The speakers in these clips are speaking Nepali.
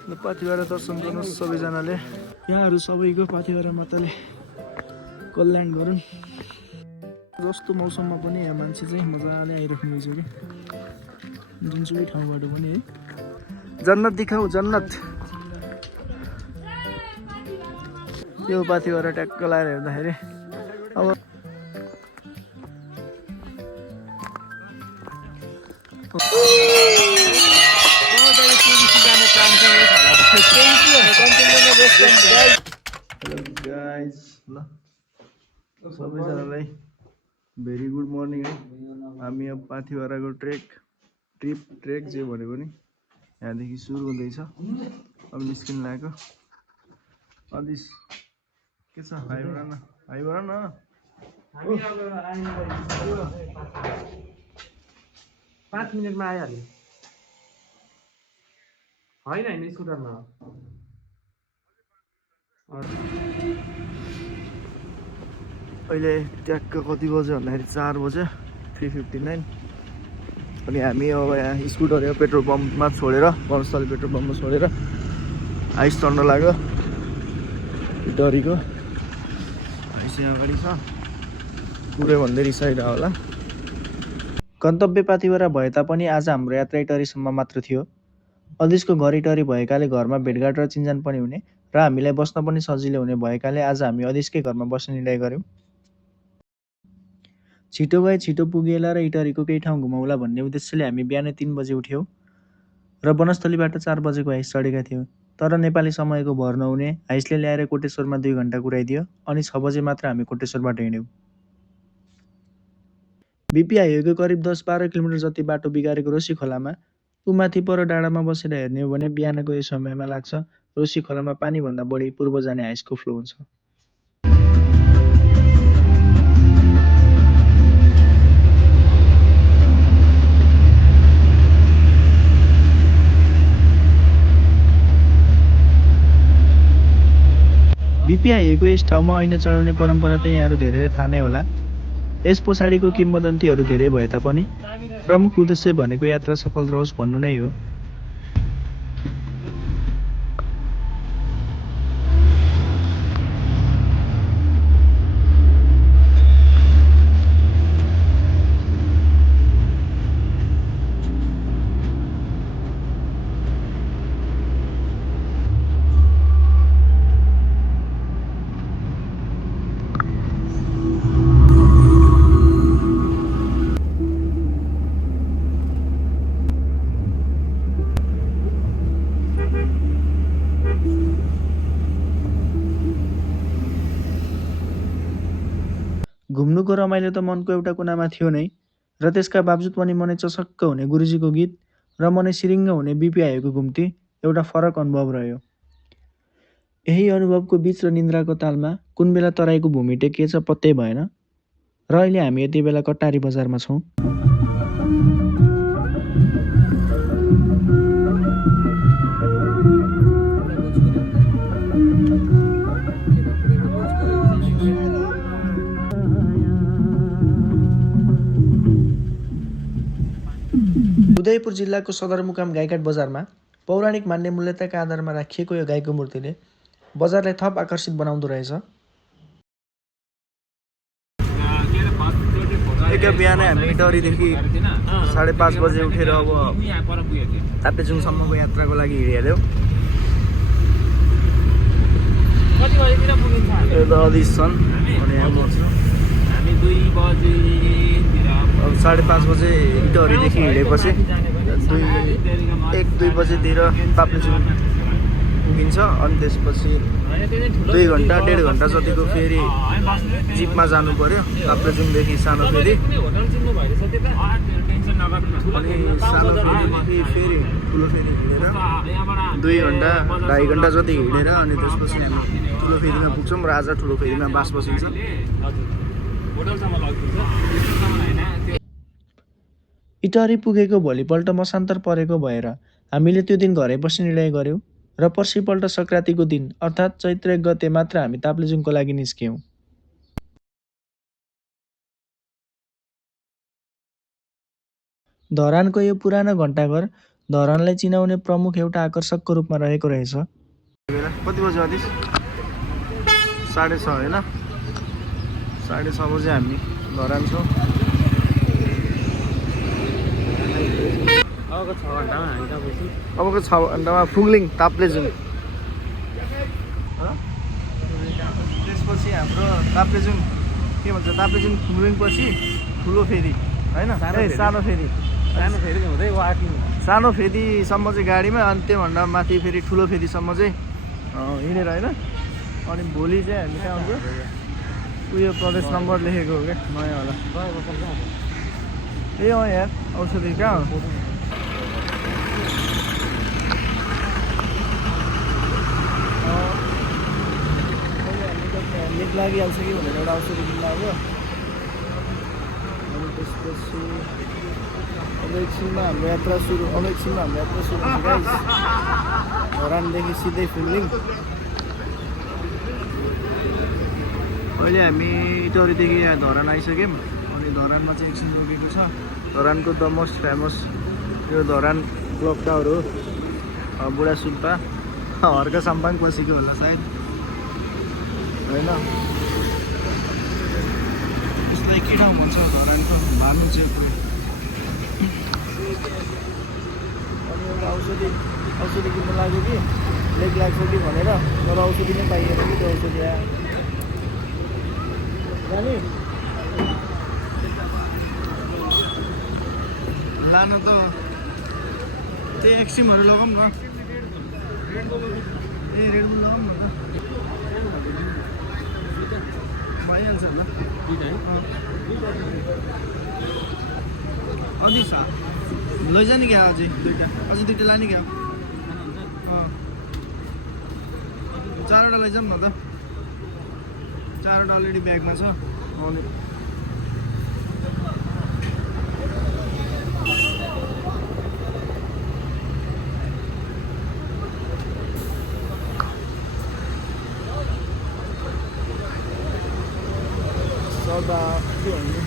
पाथिभरा दर्शन गर्नु सबैजनाले। यहाँहरू सबैको पाथिभरा माताले कल्याण गरून्। जस्तो मौसममा पनि यहाँ मान्छे चाहिँ मजाले आइराख्नु रहेछ कि जुनसुकै ठाउँबाट पनि है। जन्नत देखाऊ जन्नत। यो पाथिभरा ट्याक्क लाएर हेर्दाखेरि अब सबैजनालाई भेरी गुड मर्निङ है। हामी अब पाथिभराको ट्रेक जे भनेको नि यहाँदेखि सुरु हुँदैछ। अब निस्किन लागेको। अदिस के छ? हाई भन न, हाई भन न। 5 मिनेटमा आइहाल्यो। होइन स्कुटरमा अहिले ट्याक्क कति बज्यो भन्दाखेरि 4 बज्यो 3:59। अनि हामी अब यहाँ स्कुटर यो पेट्रोल पम्पमा छोडेर वनस्थली पेट्रोल पम्पमा छोडेर आइस चढ्न लाग्यो। डरीको आइस यहाँ अगाडि छ। पुरै भन्दै रिसाइरहेको होला। गन्तव्य पाथिभरा भए तापनि आज हाम्रो यात्रा इटहरीसम्म मात्र थियो। अदिसको घर इटहरी भएकाले घरमा भेटघाट र चिन्जान पनि हुने र हामीलाई बस्न पनि सजिलो हुने भएकाले आज हामी अदिसकै घरमा बस्ने निर्णय गर्यौँ। छिटो गए छिटो पुगेला र इटहरीको केही ठाउँ घुमाउला भन्ने उद्देश्यले हामी बिहानै 3 बजे उठ्यौँ र वनस्थलीबाट 4 बजेको हाइस चढेका थियौँ। तर नेपाली समयको भर नहुने हाइसले ल्याएर कोटेश्वरमा 2 घण्टा कुराइदियो अनि 6 बजे मात्र हामी कोटेश्वरबाट हिँड्यौँ। बिपी हाइवेको करिब 10-12 किलोमिटर जति बाटो बिगारेको रोशी खोलामा माथि पर डाँडामा बसेर हेर्ने हो भने बिहानको यो समयमा लाग्छ रोशी खोलामा पानीभन्दा बढी पूर्व जाने हाइसको फ्लो हुन्छ। बिपी हाइवेको यस ठाउँमा ऐना चढाउने परम्परा त यहाँहरू धेरै थाहा नै होला। यस पछाडिको किम्वदन्तीहरू धेरै भए तापनि प्रमुख उद्देश्य भनेको यात्रा सफल रहोस् भन्नु नै हो। घुम्नुको रमाइलो त मनको एउटा कुनामा थियो नै र त्यसका बावजुद पनि मनै चसक्क हुने गुरुजीको गीत र मनै सिरिङ्ग हुने बिपी हाइवेको घुम्ती एउटा फरक अनुभव रह्यो। यही अनुभवको बीच र निन्द्राको तालमा कुन बेला तराईको भूमि टेकिएछ पत्तै भएन र अहिले हामी यति बेला कटारी बजारमा छौँ। उदयपुर जिल्लाको सदरमुकाम गाईघाट बजारमा पौराणिक मान्यमूल्यताका आधारमा राखिएको यो गाईको मूर्तिले बजारलाई थप आकर्षित बनाउँदो रहेछ। एक बिहानै हामी इटहरीदेखि 5:30 बजे उठेर अब ताप्लेजुङसम्मको यात्राको लागि हिँडिहाल्यौँ। अदिस छन् अनि अब 5:30 बजे इटहरीदेखि हिँडेपछि 1-2 बजेतिर ताप्लेजुङ पुगिन्छ। अनि त्यसपछि 2 घण्टा 1.5 घण्टा जतिको फेरि जिपमा जानु पर्यो ताप्लेजुङदेखि सानो फेरि, अनि सानो फेरिदेखि फेरि ठुलो फेरि हिँडेर 2 घण्टा 2.5 घण्टा जति हिँडेर अनि त्यसपछि हामी ठुलो फेरिमा पुग्छौँ र आज ठुलो फेरिमा बास बसिन्छ। इटहरी पुगेको भोलिपल्ट मसान्तर परेको भएर हामीले त्यो दिन घरै बस्ने निर्णय गर्यौँ र पर्सिपल्ट संक्रान्तिको दिन अर्थात् चैत्र 1 गते मात्र हामी ताप्लेजुङको लागि निस्क्यौँ। धरानको यो पुरानो घण्टाघर धरानलाई चिनाउने प्रमुख एउटा आकर्षकको रूपमा रहेको रहेछ। कति बजे आदिस? 6:30 होइन? 6:30 बजे हामी धरान छौँ। अबको 6 घन्टामा फुङलिङ ताप्लेजुङ। त्यसपछि हाम्रो ताप्लेजुङ के भन्छ, ताप्लेजुङ फुङलिङ पछि ठुलो फेरि होइन, सानो फेरि सानो फेदीसम्म चाहिँ गाडीमा, अनि त्योभन्दा माथि फेरि ठुलो फेदीसम्म चाहिँ हिँडेर होइन। अनि भोलि चाहिँ हामी कहाँ हुन्छ, उयो प्रदेश नम्बर लेखेको हो क्या, नयाँ होला। ए अँ यार, औषधि कहाँ हो? लेक लागिहाल्छ कि भनेर एउटा औषधि किन्न लाग्यो। अनि त्यसपछि अब एकछिनमा हाम्रो यात्रा सुरु हुन्छ गाइस। धरानदेखि सिधै फुङलिङ। अहिले हामी इटहरीदेखि यहाँ धरान आइसक्यौँ। अनि धरानमा चाहिँ एकछिन रोकेको छ। धरानको द मोस्ट फेमस यो धरान क्लक टावर हो, बुढा सुब्बा हर्क साम्पाङ पसेको होला सायद होइन। यसलाई के ठाउँ भन्छ धरानको? भानु चेपो। अनि एउटा औषधि किन्न लाग्यो कि लेक लाग्छ कि भनेर, तर औषधि नै पाइएन कि त्यो औषधि आयो। जाने लानु त त्यही एक्सिमहरू लगाऊँ न। ए रेडबुल लगाऊँ न त, भइहाल्छ होला। अधिक लैजाने क्या अझै दुइटा लाने क्या? 4वटा लैजाऊँ न त, 4वटा अलरेडी ब्यागमा छ। अनि सौदा के भन्नु,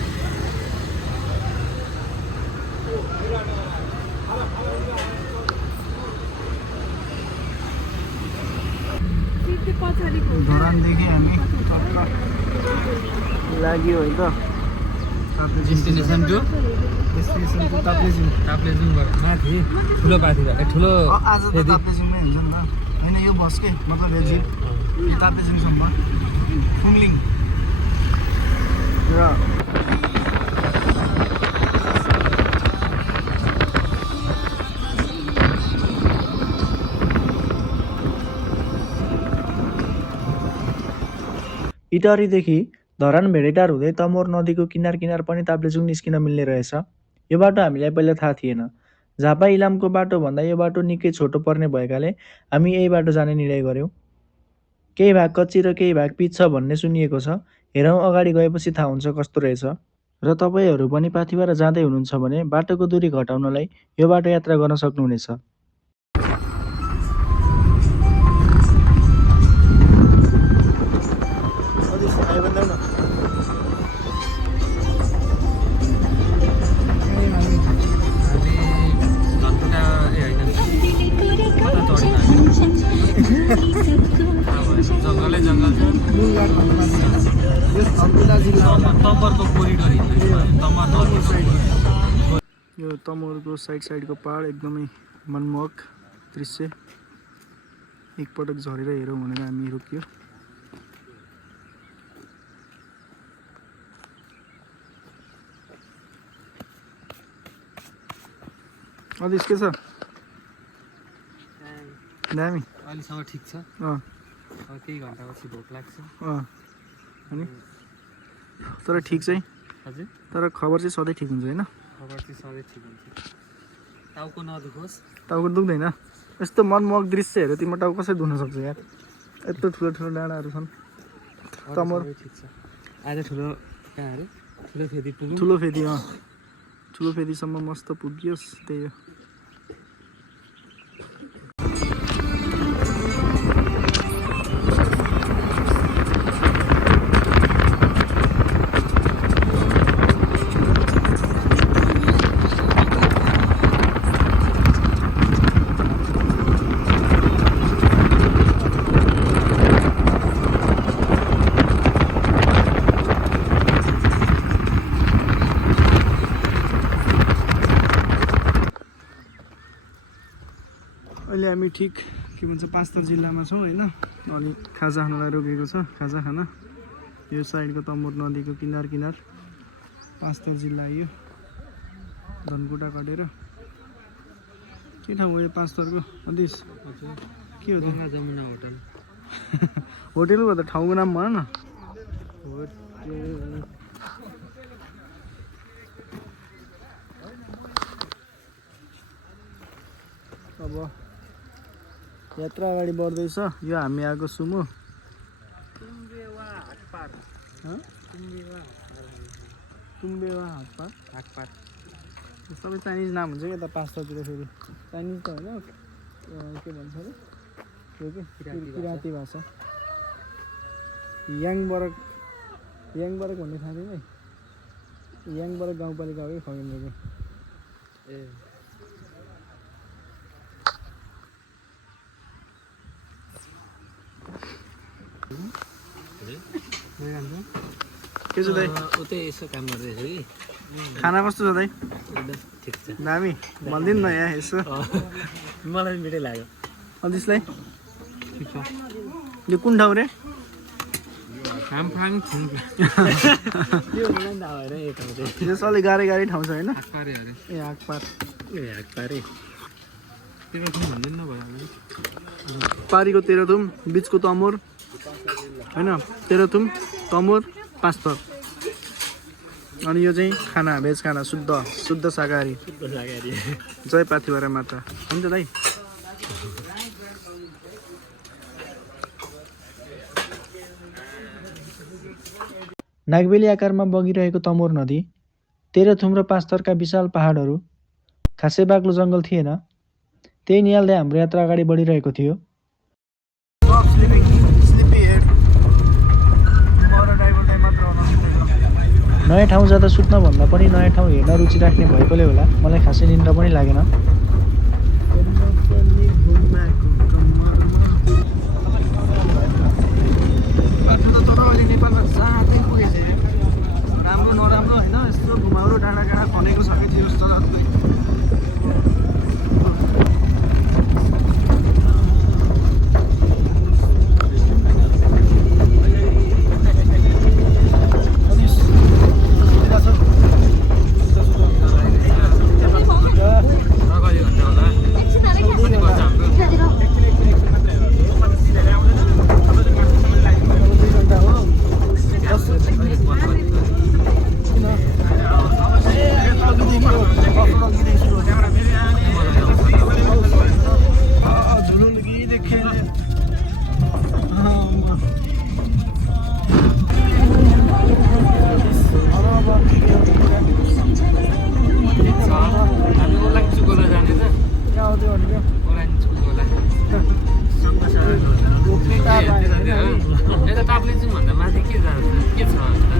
धरानदेखि हामी लाग्यो है त डेस्टिनेसन टु ताप्लेजुङबाट माथि ठुलो पाथी ठुलो आज त ताप्लेजुङमै हुन्छ नि त होइन, यो बस के मतलब यो जिप यो ताप्लेजुङसम्म फुङलिङ र इटहरीदेखि धरान भेडेटार हुँदै तमोर नदीको किनार पनि ताप्लेजुङ निस्किन मिल्ने रहेछ। यो बाटो हामीलाई पहिला थाहा थिएन। झापा इलामको बाटो भन्दा यो बाटो निकै छोटो पर्ने भएकाले हामी यही बाटो जाने निर्णय गर्यौँ। केही भाग कच्ची र केही भाग पिच छ भन्ने सुनिएको छ। हेरौँ अगाडि गएपछि थाहा हुन्छ कस्तो रहेछ। र तपाईँहरू पनि पाथिभरा जाँदै हुनुहुन्छ भने बाटोको दूरी घटाउनलाई यो बाटो यात्रा गर्न सक्नुहुनेछ। यो तमोरको साइडको पहाड एकदमै मनमोहक दृश्य। एकपटक झरेर हेरौँ भनेर हामी रोकियो। अलिस के छ? दामी अहिलेसम्म ठिक छ। अब केही घन्टापछि भोक लाग्छ। अनि तर ठिक चाहिँ हजुर, तर खबर चाहिँ सधैँ ठिक हुन्छ होइन? खबर चाहिँ सधैँ ठिक हुन्छ। टाउको नदुखोस्। टाउको दुख्दैन? यस्तो मनमोहक दृश्यहरू तिम्रो टाउको कसरी दुख्न सक्छ यार? यत्रो ठुलो डाँडाहरू छन्। तमोर ठिक छ। आज ठुलो कहाँ अरे ठुलो फेदी पुग्यो। ठुलो फेदीसम्म मस्त पुगियोस्, त्यही हो। हामी ठिक के भन्छ पाँचथर जिल्लामा छौँ होइन अनि खाजा खानलाई रोकेको छ खाजा खाना यो साइडको तमोर नदीको किनार किनार पाँचथर जिल्ला यो धनकुटा काटेर के ठाउँ हो यो पाँचथरको अदिस के हो गङ्गा जमुना होटल होटेलको त ठाउँको नाम भन न अब यात्रा अगाडि बढ्दैछ यो हामी आएको सुमो तुम्बेवा हाटपाट सबै चाइनिज नाम हुन्छ क्या त पाँचतिर फेरि चाइनिज त होइन के भन्छ अरे त्यो के किराँती भाषा याङबरक भन्ने थाहा छैन है याङबरक गाउँपालिका हो कि खगेन्द्रको ए के छ दाइ उतै यसो काम गर्दैछ कि खाना कस्तो छ दाइ एकदम ठिक छ दामी भनिदिनु न यहाँ यसो मलाई मिठै लाग्यो अदिसलाई ठिक छ यो कुन ठाउँ रे फामफाङ छिङ यो मलाई थाहा भएन यो ठाउँ चाहिँ यो अलि गाह्रै ठाउँ छ होइन हाकपारे अरे ए हाकपार ए हाकपारे तेह्रथुम भन्दिनु न भयो पारीको तेह्रथुम बिचको तमोर होइन तेह्रथुम तमोर पाँचथर अनि यो चाहिँ खाना भेज खाना शुद्ध शाकाहारी जय पाथिभरा माता हुन्छ दाइ नागबेली आकारमा बगिरहेको तमोर नदी तेह्रथुम र पाँचथरका विशाल पहाडहरू खासै बाक्लो जङ्गल थिएन त्यही निहाल्दै हाम्रो यात्रा अगाडि बढिरहेको थियो नयाँ ठाउँ जाँदा सुत्न भन्दा पनि नयाँ ठाउँ हेर्न रुचि राख्ने भएकोले होला मलाई खासै निन्द्रा पनि लागेन नेपालमा साथै पुगेछ राम्रो नराम्रो होइन यस्तो घुमाउरो डाँडा काँडा खनेको छ कि त्यो जस्तो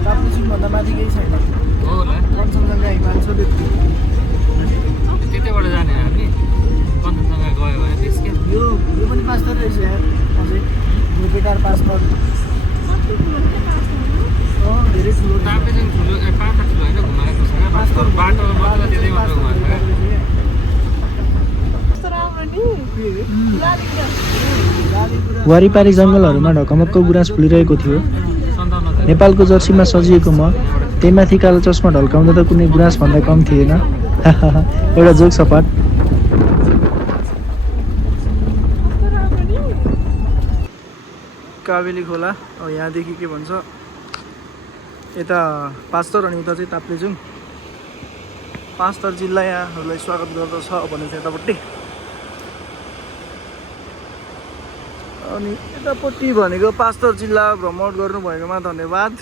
ताप्लेजुङभन्दा माथि केही छैन होला कञ्चनजङ्घा हिमाल छ त्यति त्यतैबाट जाने हामी कञ्चनजङ्घा गयो भने त्यस के यो पनि पाँचथर रहेछ यार अझै रुपेटार पाँचथर धेरै ठुलो ताप्लेजुङ ठुलो पाँचवटा ठुलो होइन घुमाएको छ पाँचथर बाटो मात्र त्यतै मात्र घुमाएको वारिपारी जङ्गलहरूमा ढकमक्क गुराँस फुलिरहेको थियो नेपालको जर्सीमा सजिएको म त्यही माथि कालो चस्मा ढल्काउँदा त कुनै गुराँस भन्दा कम थिएन एउटा जोक सपाट काबेली खोला अब यहाँदेखि के भन्छ यता पाँचथर अनि उता चाहिँ ताप्लेजुङ पाँचथर जिल्ला यहाँहरूलाई स्वागत गर्दछ भने चाहिँ यतापट्टि अनि यतापट्टि भनेको पाँचथर जिल्ला भ्रमण गर्नुभएकोमा धन्यवाद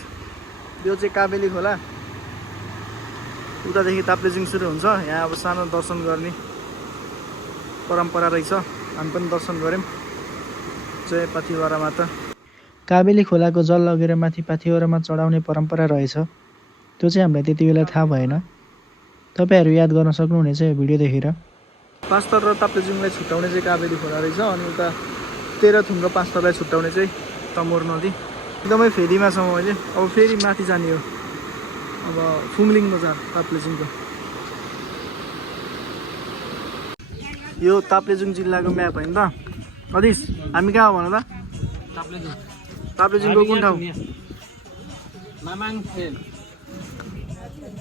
यो चाहिँ काबेली खोला उतादेखि ताप्लेजुङ सुरु हुन्छ यहाँ अब सानो दर्शन गर्ने परम्परा रहेछ हामी पनि दर्शन गऱ्यौँ जय पाथिभरा माता काबेली खोलाको जल लगेर माथि पाथिभरामा चढाउने परम्परा रहेछ त्यो चाहिँ हामीलाई त्यति बेला थाहा भएन तपाईँहरू याद गर्न सक्नुहुनेछ यो भिडियो देखेर पाँचथर र ताप्लेजुङलाई छुट्याउने चाहिँ काबेली खोला रहेछ अनि उता तेह्रथुम र पाँचथरलाई छुट्याउने चाहिँ तमोर नदी एकदमै फेरीमा छौँ अहिले अब फेरि माथि जाने हो अब फुङलिङ बजार ताप्लेजुङको यो ताप्लेजुङ जिल्लाको म्याप होइन त अदिस हामी कहाँ हो भन त ताप्लेजुङको कुन ठाउँ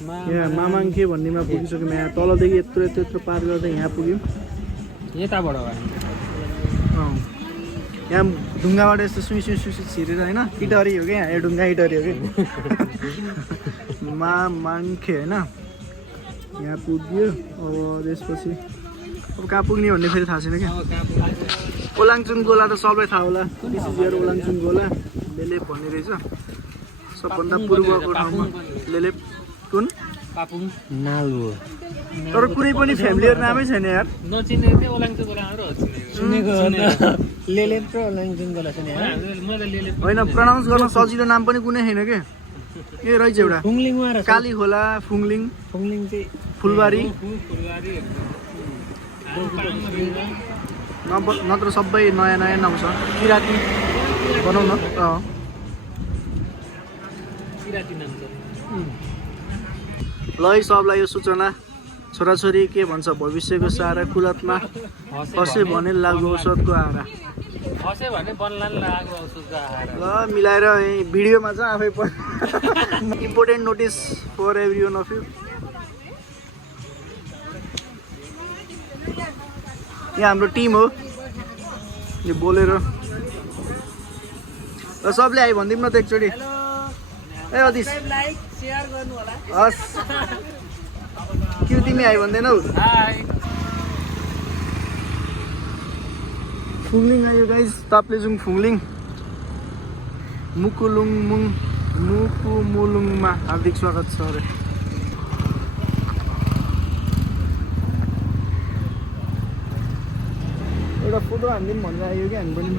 यहाँ मामाङखे भन्नेमा पुगिसक्यौँ यहाँ तलदेखि यत्रो पार गर्दै यहाँ पुग्यौँ यताबाट यहाँ ढुङ्गाबाट यस्तो सुई छिरेर होइन इटहरी हो कि यहाँ ढुङ्गा इटहरी हो कि मामाङखे होइन यहाँ पुग्यो अब त्यसपछि अब कहाँ पुग्ने भन्ने फेरि थाहा छैन क्या ओलाङचुङ गोला त सबै थाहा होला पिसिजिआर ओलाङचुङ गोला लेलेप भन्ने रहेछ सबभन्दा पूर्वको ठाउँमा लेलेप कुन पापुङ नालु तर कुनै पनि फ्यामिलियर नामै छैन यार नचिनेको थियो ओलाङचुङ गोला सुनेको लेलेप र ओलाङचुङ गोला सुने होइन प्रनाउन्स गर्न सजिलो नाम पनि कुनै छैन के ए रहेछ एउटा फुङलिङमा काली खोला फुङलिङ चाहिँ फुलबारी नत्र सबै नयाँ नयाँ नाउँ छ किराती बनाउन ल है सबलाई यो सूचना छोराछोरी के भन्छ भविष्यको सहारा कुलतमा फसे भने लागु औषधको आहारा ल मिलाएर भिडियोमा चाहिँ आफै पनि important notice for every one of you यहाँ हाम्रो टिम हो यो बोलेर र सबले आइ भनिदिउँ न त एकचोटि ए अदिस हस् के तिमी आइ भन्दैनौ फुङलिङ आयो गाइस ताप्लेजुङ फुङलिङ मुकुमुलुङमा हार्दिक स्वागत छ अरे एउटा फोटो हान्दिउँ भनेर आयो कि हामी पनि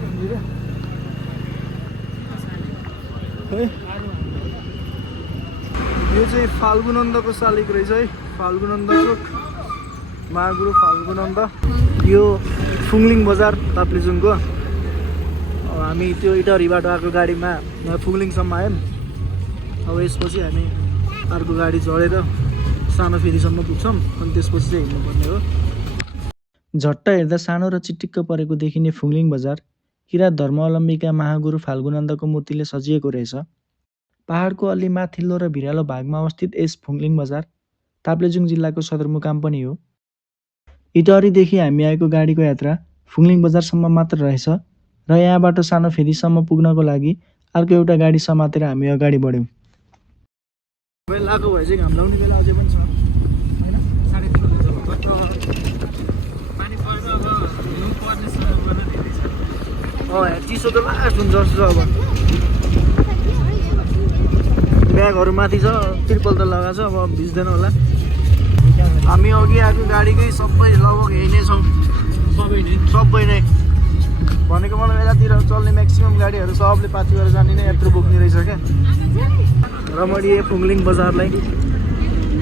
यो चाहिँ फाल्गुनन्दको शालिग रहेछ है फाल्गुनन्द चोक महागुरु फाल्गुनन्द यो फुङलिङ बजार ताप्लेजुङको हामी त्यो इटहरीबाट आएको गाडीमा फुङलिङसम्म आयौँ अब यसपछि हामी अर्को गाडी चढेर सानो फेरीसम्म पुग्छौँ अनि त्यसपछि चाहिँ हिँड्नुपर्ने हो झट्ट हेर्दा सानो र चिटिक्क परेको देखिने फुङलिङ बजार किराँत धर्मावलम्बीका महागुरु फाल्गुनन्दको मूर्तिले सजिएको रहेछ पहाडको अलि माथिल्लो र भिरालो भागमा अवस्थित यस फुङलिङ बजार ताप्लेजुङ जिल्लाको सदरमुकाम पनि हो इटहरीदेखि हामी आएको गाडीको यात्रा फुङलिङ बजारसम्म मात्र रहेछ र यहाँबाट सानो फेरीसम्म पुग्नको लागि अर्को एउटा गाडी समातेर हामी अगाडि बढ्यौँ लाएको भए चाहिँ घाम लाउने बेला अझै पनि छ चिसो त लास्ट हुन्छ जस्तो अब ब्यागहरू माथि छ त्रिपल त लगाएको छ अब भिज्दैन होला हामी अघि आएको गाडीकै सबै लगभग यही नै छौँ सबै नै भनेको मलाई यतातिर चल्ने म्याक्सिमम् गाडीहरू सबले पाथी गरेर जाने नै यत्रो बोक्ने रहेछ क्या रमणीय फुङलिङ बजारलाई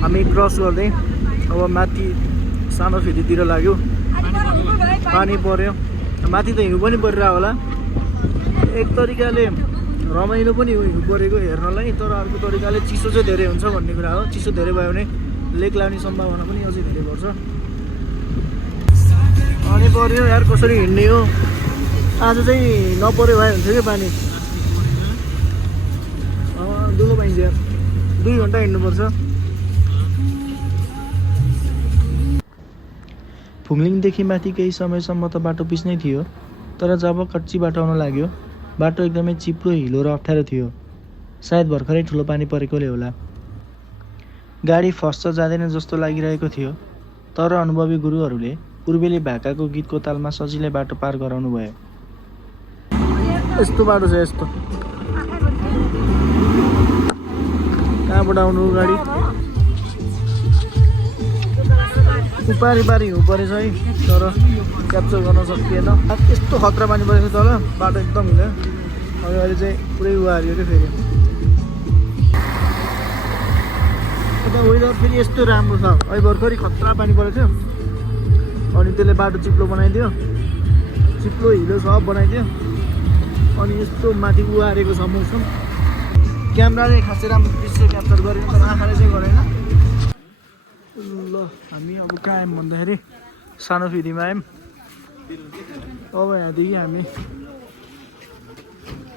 हामी क्रस गर्दै अब माथि सानो फेरीतिर लाग्यो पानी पर्यो माथि त हिउँ पनि परिरहेको होला एक तरिकाले रमाइलो पनि हो हिउँ परेको हेर्नलाई तर अर्को तरिकाले चिसो चाहिँ धेरै हुन्छ भन्ने कुरा हो चिसो धेरै भयो भने लेक लाग्ने सम्भावना पनि अझै धेरै पर्छ अनि पर्यो यार कसरी हिँड्ने हो आज चाहिँ नपऱ्यो भए हुन्थ्यो कि पानी दुःख पाइन्छ यार 2 घन्टा हिँड्नुपर्छ फुङलिङदेखि माथि केही समयसम्म त बाटो पिच्नै थियो तर जब कच्ची बाटो आउन लाग्यो बाटो एकदमै चिप्लो हिलो र अप्ठ्यारो थियो सायद भर्खरै ठुलो पानी परेकोले होला गाडी फस्छ जाँदैन जस्तो लागिरहेको थियो तर अनुभवी गुरुहरूले पूर्वेली भाकाको गीतको तालमा सजिलै बाटो पार गराउनु भयो यस्तो बाटो छ यस्तो कहाँबाट आउनु गाडी पारी पारी हिउँ परेछ है तर क्याप्चर गर्न सकिएन यस्तो खतरा पानी परेको तल बाटो एकदम हिँड्यो अहिले चाहिँ पुरै उहारियो क्या फेरि यता वेदर फेरि यस्तो राम्रो छ अहिले भर्खरै खतरा पानी परेको थियो अनि त्यसले बाटो चिप्लो बनाइदियो चिप्लो हिलो सब बनाइदियो अनि यस्तो माथि उहारेको छ मौसम क्यामेराले खासै राम्रो दृश्य क्याप्चर गरेन तर आँखाले चाहिँ गरेन ल हामी अब कहाँ आयौँ भन्दाखेरि सानो फेदीमा आयौँ। अब यहाँदेखि हामी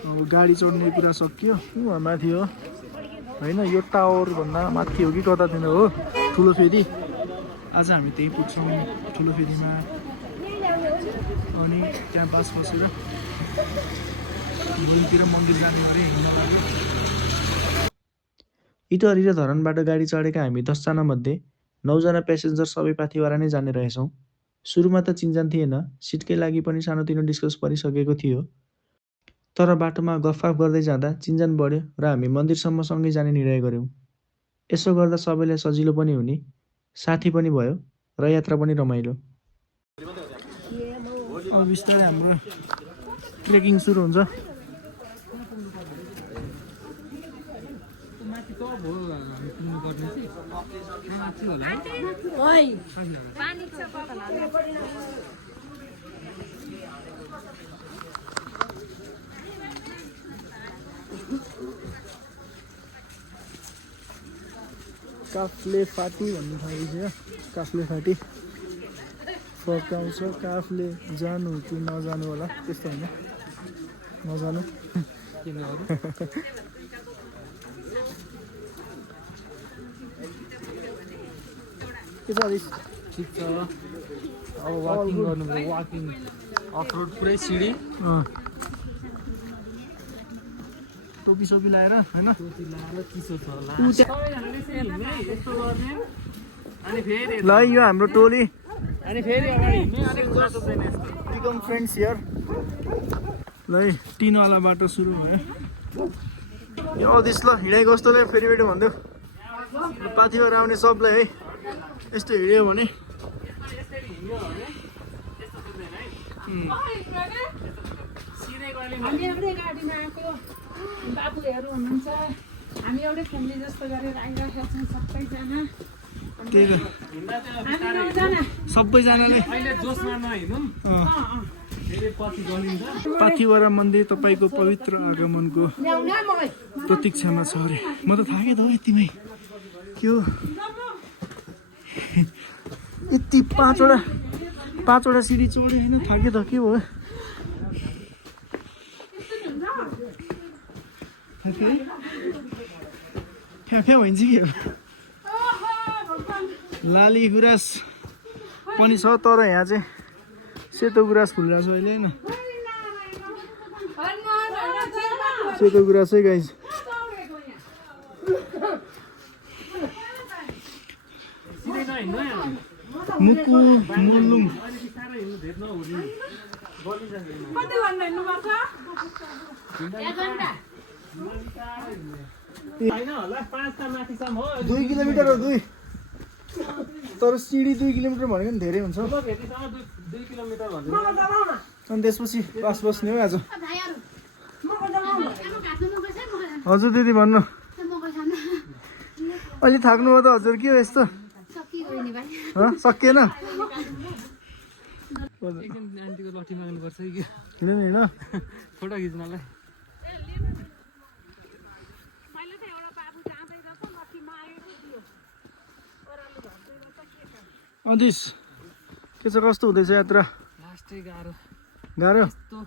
अब गाडी चढ्ने कुरा सकियो। वहाँ माथि हो होइन, यो टावरभन्दा माथि हो कि कतातिर हो ठुलो फेदी। आज हामी त्यही पुग्छौँ ठुलो फेदीमा, अनि त्यहाँ बास बसेर घुमतिर मन्दिर जाने गरी हिँड्न लाग्यो। इटहरी र धरानबाट गाडी चढेका हामी 10जना मध्ये 9जना प्यासेन्जर सबै पाथिभरा नै जाने रहेछौँ। सुरुमा त चिन्जान थिएन, सिटकै लागि पनि सानोतिनो डिस्कस परिसकेको थियो। तर बाटोमा गफाफ गर्दै जाँदा चिन्जान बढ्यो र हामी मन्दिरसम्म सँगै जाने निर्णय गऱ्यौँ। यसो गर्दा सबैलाई सजिलो पनि हुने, साथी पनि भयो र यात्रा पनि रमाइलो। अब बिस्तारै हाम्रो ट्रेकिङ सुरु हुन्छ। काफले फाटी भन्ने ठाउँ छ। काफले फाटी फर्काउँछ, काफले जानु कि नजानु होला, त्यस्तो होइन, नजानु। के छ हरिश? ठिक छ। अब वाकिङ गर्नुभयो, वाकिङ अफरोड पुरै सिडी। टोपी सोपी लाएर होइन, टोपी लाएर चिसो छ होला। ऊ त्यहाँ सबैजनाले सेम यस्तो गर्ने अनि फेरि ल यो हाम्रो टोली अनि फेरि अगाडि हिँड्ने अलिक बाटो छैन यस्तो। Become friends here. ल है टिनवाला बाटो सुरु भयो। यो अदिस ल हिँडेको जस्तोले फेरि फेरि भन्दै पाथिभरा आउने सबलाई है यस्तो हिँड्यो भने हामी एउटै गाडीमा आएको बाबुहरू हुनुहुन्छ, हामी एउटै फ्यामिली जस्तो गरेर आइरहेका छौँ सबैजना। त्यही त हामी 9जना। सबैजनाले अहिले जोसमा नहिँडौँ, फेरि पछि गनिन्छ। पाथिभरा मन्दिर तपाईँको पवित्र आगमनको प्रतीक्षामा छ अरे। म त थाकेँ त हो यतिमै। के हो यति पाँचवटा सिडी चढ्यो होइन, थाकेँ त के भयो। फ्या भइन्छ कि लाली गुराँस पनि छ, तर यहाँ चाहिँ सेतो गुराँस फुलिरहेको छ अहिले होइन। सेतो गुराँस है गाइस। सिधै नहिँड्नु है। मुकु मुलुङ अलिक साह्रो हिँड्नु भेट नहुने। कति घन्टा हिँड्नुपर्छ? 1 घन्टा। होइन होला 5 टा माथिसम्म हो। 2 किलोमिटर हो 2, तर सिडी 2 किलोमिटर भनेको नि धेरै हुन्छ। ठुलो भेटीसम्म 2 किलोमिटर भन्दै। अनि त्यसपछि बास बस्ने हो आज। हजुर दिदी भन्नु। अलि थाक्नु भयो त हजुर, के हो यस्तो? सकिएन? एकदिन आन्टीको लट्ठी माग्नुपर्छ कि हिँड नि हिँड। फोटो खिच्नलाई। अदिस के छ, कस्तो हुँदैछ यात्रा? लास्टै गाह्रो, गाह्रो? यस्तो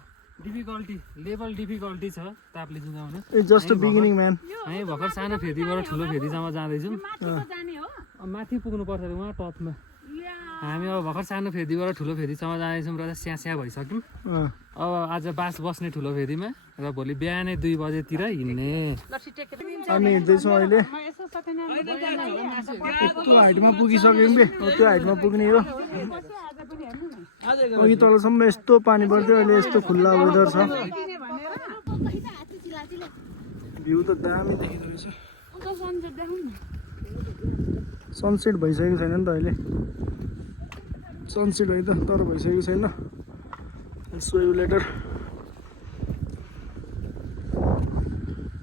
डिफिकल्टी लेभल डिफिकल्टी छ ताप्लेजुङ जाउन। Just beginning man. हामी भर्खर सानो फेदीबाट ठुलो फेदीसम्म जाँदैछौँ। अब माथि पुग्नुपर्छ अरे उहाँ टपमा। हामी अब भर्खर सानो फेदीबाट ठुलो फेदीसम्म जाँदैछौँ र स्यास्या भइसक्यौँ। अब आज बास बस्ने ठुलो फेदीमा र भोलि बिहानै 2 बजेतिर हिँड्ने। हामी हिँड्दैछौँ अहिले। यस्तो हाइटमा पुगिसक्यौँ बे, त्यो हाइटमा पुग्ने हो। अघि तलसम्म यस्तो पानी पर्थ्यो, अहिले यस्तो खुल्ला वेदर छ। भ्यू त दामी देखिँदो रहेछ। सनसेट भइसकेको छैन नि त अहिले। सनसेट है त, तर भइसकेको छैन। So you letter.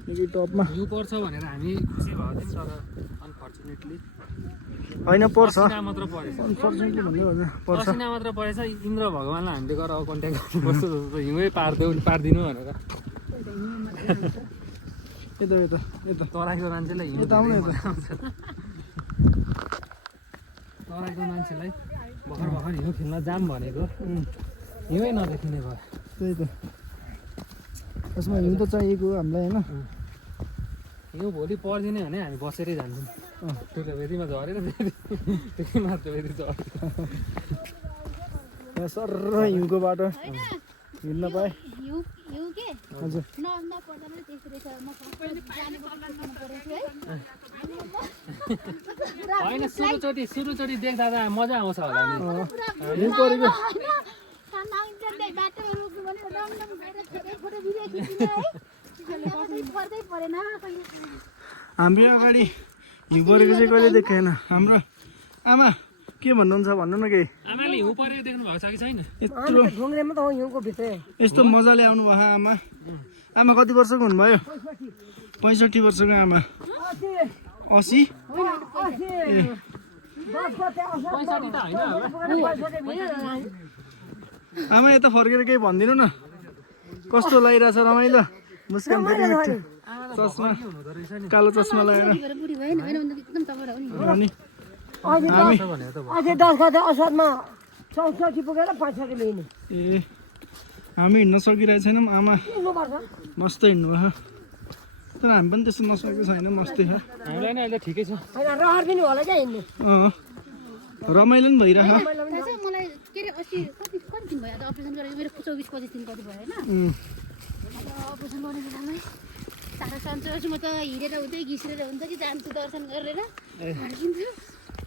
निकै टपमा भ्यू पर्छ भनेर हामी खुसी भएको थियौँ, तर अनफर्चुनेटली होइन पर्छ। असिना मात्र परेछ। अनफर्चुनेटली भन्दै भन्दा पर्छ। असिना मात्र परेछ। इन्द्र भगवान्लाई हामीले गएर अब कन्ट्याक्ट गर्नुपर्छ जस्तो हिउँै पारिदिनु भनेर। यता यता यता तराईको मान्छेलाई हिउँ यता आउनु यता। तराईको मान्छेलाई भर्खर हिउँ खेल्न जाम भनेको हिउँै नदेखिने भयो। त्यही त यसमा हिउँ त चाहिएको हो हामीलाई होइन। हिउँ भोलि पर्दिने भने हामी बसेरै जान्छौँ। ठुलो फेदीमा झरेर फेरि मात्र फेरि झऱ्यो। यहाँ सर हिउँको बाटो हिँड्न पाएँ। हजुर होइन सुरुचोटि देख्दा त मजा आउँछ होला नि। हिउँ परेको हाम्रो अगाडि हिउँ परेको चाहिँ कहिले देखेन। हाम्रो आमा के भन्नुहुन्छ भन्नु न केही। आमाले हिउँ परेको देख्नु भएको छ कि छैन? यस्तो मजाले आउनु भयो आमा। आमा कति वर्षको हुनुभयो? 65 वर्षको आमा। 80? आमा यता फर्केर केही भनिदिनु न, कस्तो लागिरहेछ रमाइलो? मुस्कान फेरि मिठो, चस्मा कालो चस्मा लगाएर अनि हामी अझै 10 गते असारमा 64 पुगेर 65 लिने। ए हामी हिँड्न सकिरहेको छैनौँ आमा, मस्त हिँड्नु भयो। तर हामी पनि त्यस्तो नसकेको छैन, मस्तै छ। हामीलाई नै अहिले ठिकै छ। होइन रहर पनि होला क्या हिँड्ने। रमाइलो पनि भइरहेछ। मलाई के अरे अस्ति कति दिन भयो आज अपरेसन गरेको मेरो 24-25 दिन कति भयो होइन। अपरेसन गर्ने बेलामै साह्रो सन्चो म त हिँडेर हुँदै घिस्रेर हुन्छ कि जान्छु दर्शन गरेर भनिदिन्छु।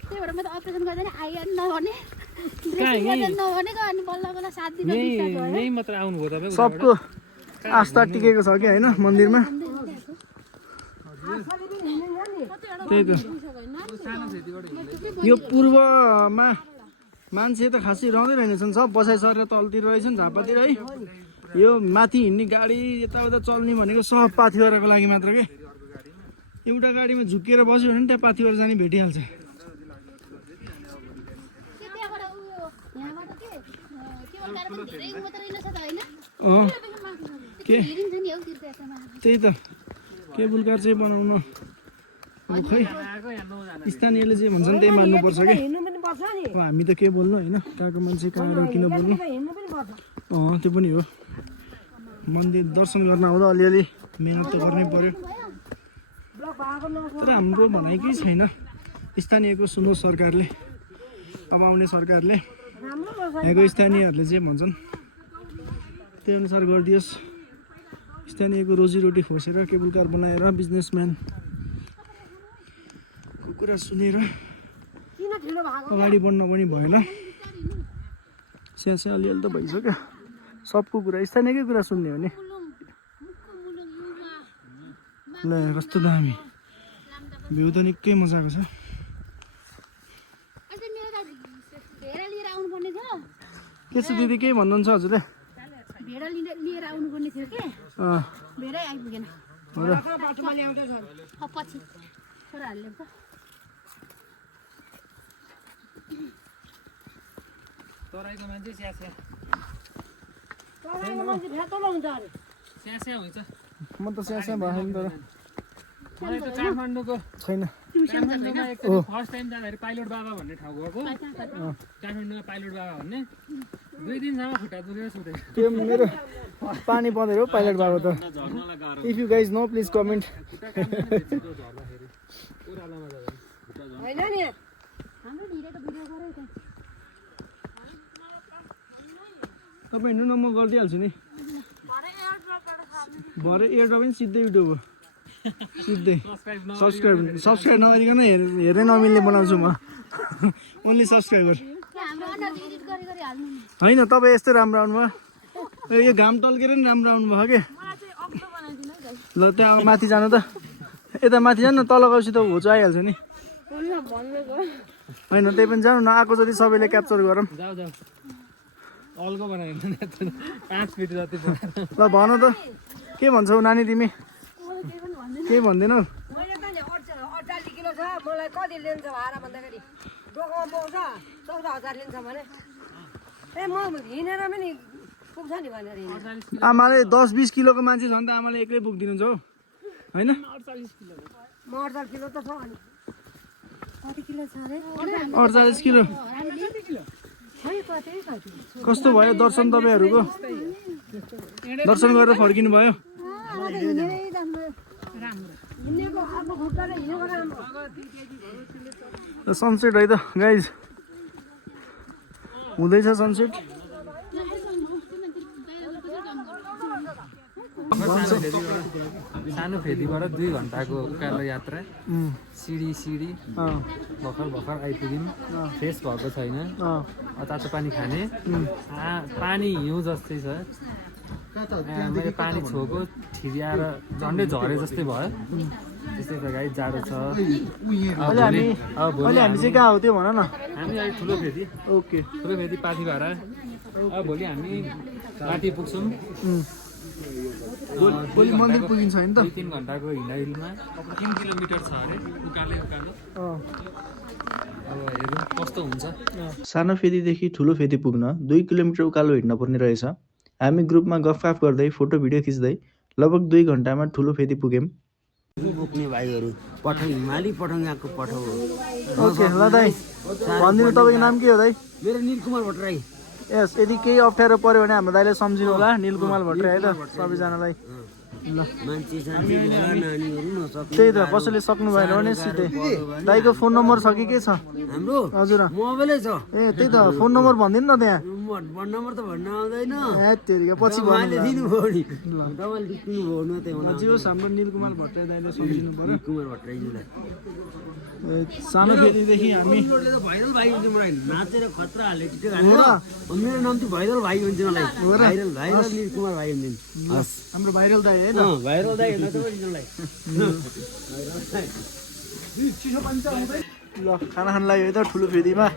त्यही भएर म त अपरेसन गर्दा नि आइहाल्नु नभने नभनेको अनि बल्ल बल्ल 7 दिन यही मात्र आउनुभयो तपाईँ? सबको आस्था टिकेको छ कि होइन मन्दिरमा। त्यही त यो पूर्वमा मान्छे त खासै रहँदै रहेनछन्, सब बसाइ सरेर तलतिर रहेछन् झापातिर है। यो माथि हिँड्ने गाडी यताउता चल्ने भनेको सब पाथिभराको लागि मात्र के। एउटा गाडीमा झुकेर बस्यो भने त्यहाँ पाथिभरा जाने भेटिहाल्छ। के त्यही त केबुल कार चाहिँ बनाउनु अब खै स्थानीयले जे भन्छन् त्यही मान्नुपर्छ क्या। हिँड्नु पनि पर्छ नि। अब हामी त के बोल्नु होइन, कहाँको मान्छे कहाँ र किन बोल्नु। हिँड्नु पनि पर्छ। त्यो पनि हो। मन्दिर दर्शन गर्न आउँदा अलिअलि मेहनत त गर्नै पर्यो। ब्लक भएको नसो। तर हाम्रो भनाइ केही छैन, स्थानीयको सुन्नुहोस् सरकारले, अब आउने सरकारले राम्रो नसो। यहाँको स्थानीयहरूले जे भन्छन् त्यही अनुसार गरिदियोस्। स्थानीयको रोजीरोटी खोसेर केबुल कार बनाएर बिजनेसम्यानको कुरा सुनेर किन ठुलो भएको? अगाडि बढ्न पनि भएन। स्यासे अलिअलि त भइसक्यो। सबको कुरा स्थानीयकै कुरा सुन्ने हो नि। ल कस्तो दामी भ्यू त निकै मजाको छ। भेडा लिएर आउनुपर्ने थियो। के छ दिदी केही भन्नुहुन्छ हजुरले? भेडा लिएर आउनुपर्ने थियो के भेडै आइपुगेन। बाटोमा ल्याउँदैछ। पछि छोराहरूले त तराईको मान्छे स्यास्या तराईको मान्छे फ्यातलो हुन्छ अरे। स्यास्या हुन्छ। म त स्यासे भएन तर मलाई त काठमाडौँको छैन। काठमाडौँमा एकचोटि फर्स्ट टाइम जाँदाखेरि पाइलट बाबा भन्ने ठाउँ गएको। काठमाडौँमा पाइलट बाबा भन्ने 2 दिनसम्म खुट्टा दुखेर सुतेको। त्यो मेरो पानी पर्दैन हो पाइलट बाबा त। If you guys know please comment. होइन नि हाम्रो भिडियोको भिडियो गरे त तपाईँ हिँड्नु न, म गरिदिइहाल्छु नि। भरे एयरड्रप पनि सिधै युट्युब हो, सिधै सब्सक्राइब नगरिकन हेर्नै नमिल्ने बनाउँछु म। ओन्ली सब्सक्राइबर हाम्रो अनुहार एडिट गरी गरी हाल्नु नि। होइन। तपाईँ यस्तै राम्रो आउनुभयो, यो घाम टल्केर नि राम्रो आउनुभयो के। ल त्यहाँ माथि जानु त, यता माथि जानु न, तल गएपछि त होचो आइहाल्छ नि। होइन त्यही पनि जानु न, आएको जति सबैले क्याप्चर गरौँ। जाऊ जाऊ अल्गो बनायो 5 फिट जति। ल भन त के भन्छौ नानी तिमी? केही भन्दैनौ? मैले त नि 48 किलो छ। मलाई कति लिन्छ भाडा भन्दाखेरि डोकोमा पाउँछ 14,000 लिन्छ भने ए म हिँडेर पनि पुग्छ नि भनेर हिँडेँ। आमाले 10-20 किलोको मान्छे छ भने त आमाले एक्लै पुगिदिनुहुन्छ हौ होइन? म 48 किलो त छ अनि। कति किलो छ अरे? 48 किलो कस्तो भयो दर्शन तपाईँहरूको? दर्शन गरेर फर्किनु भयो? सनसेट है त गाइज, हुँदैछ सनसेट। सानो फेदीबाट 2 घन्टाको उकालो यात्रा, सिडी भर्खर आइपुग्यौँ। फ्रेस भएको छैन, तातो पानी खाने, पानी हिउँ जस्तै छ। मैले पानी छोएको ठिरियाएर झन्डै झरे जस्तै भयो। त्यस्तै छ गाई, जाडो छ। अहिले हामी चाहिँ कहाँ हो त्यो भन न। हामी अहिले ठुलो फेदी, ओके, ठुलो फेदी पाथिभारा। अब भोलि हामी माथि पुग्छौँ। भोलि मन्दिर पुगिन्छ होइन त? 2-3 घन्टाको हिँडाइमा 3 किलोमिटर छ अरे उकालो। अब हेरौँ कस्तो हुन्छ। सानो फेदीदेखि ठुलो फेदी पुग्न 2 किलोमिटर उकालो हिँड्न पर्ने रहेछ। हामी ग्रुपमा गफगाफ गर्दै फोटो भिडियो खिच्दै लगभग 2 घन्टामा ठुलो फेदी पुग्यौँ। बोक्ने भाइहरू पठाउ, हिमाली पठाउ, यहाँको पठाउ। ओके ल दाइ, भनिदिनु तपाईँको नाम के हो दाइ? मेरो निलकुमार भट्टराई। यस, यदि केही अप्ठ्यारो पऱ्यो भने हाम्रो दाइले सम्झिनु होला। निलकुमार भट्टराई है त सबैजनालाई। मान्छे सान्छे होला, नानीहरू नसक्ने। त्यही त, कसैले सक्नु भएन भने सिधै। दाइको फोन नम्बर छ कि के छ? हाम्रो हजुर मोबाइलै छ। ए त्यही त, फोन नम्बर भनिदिनु न त्यहाँ। फोन नम्बर त भन्न आउँदैन। ए तेरिका पछि तपाईँले दिनुभयो नि, तपाईँले दिनुभयो न। त्यहाँ जियोस्, हाम्रो निलकुमार भट्टराई दाइले सम्झिनु पर्यो। निलकुमार भट्टराईज्यूलाई सानो फेदीदेखि हामी भाइरल भाइ हुन्छ मलाई, नाचेर खतरा हालेर टिकट हालेर। मेरो नाम चाहिँ भाइरल भाइ हुन्छ मलाई। भाइरल निलकुमार भाइ हुन्छ। हस्, हाम्रो भाइरल दाइ है त। भाइरल दाइ हुन्छ मलाई। ल खाना खान लाग्यो है त ठुलो फेदीमा,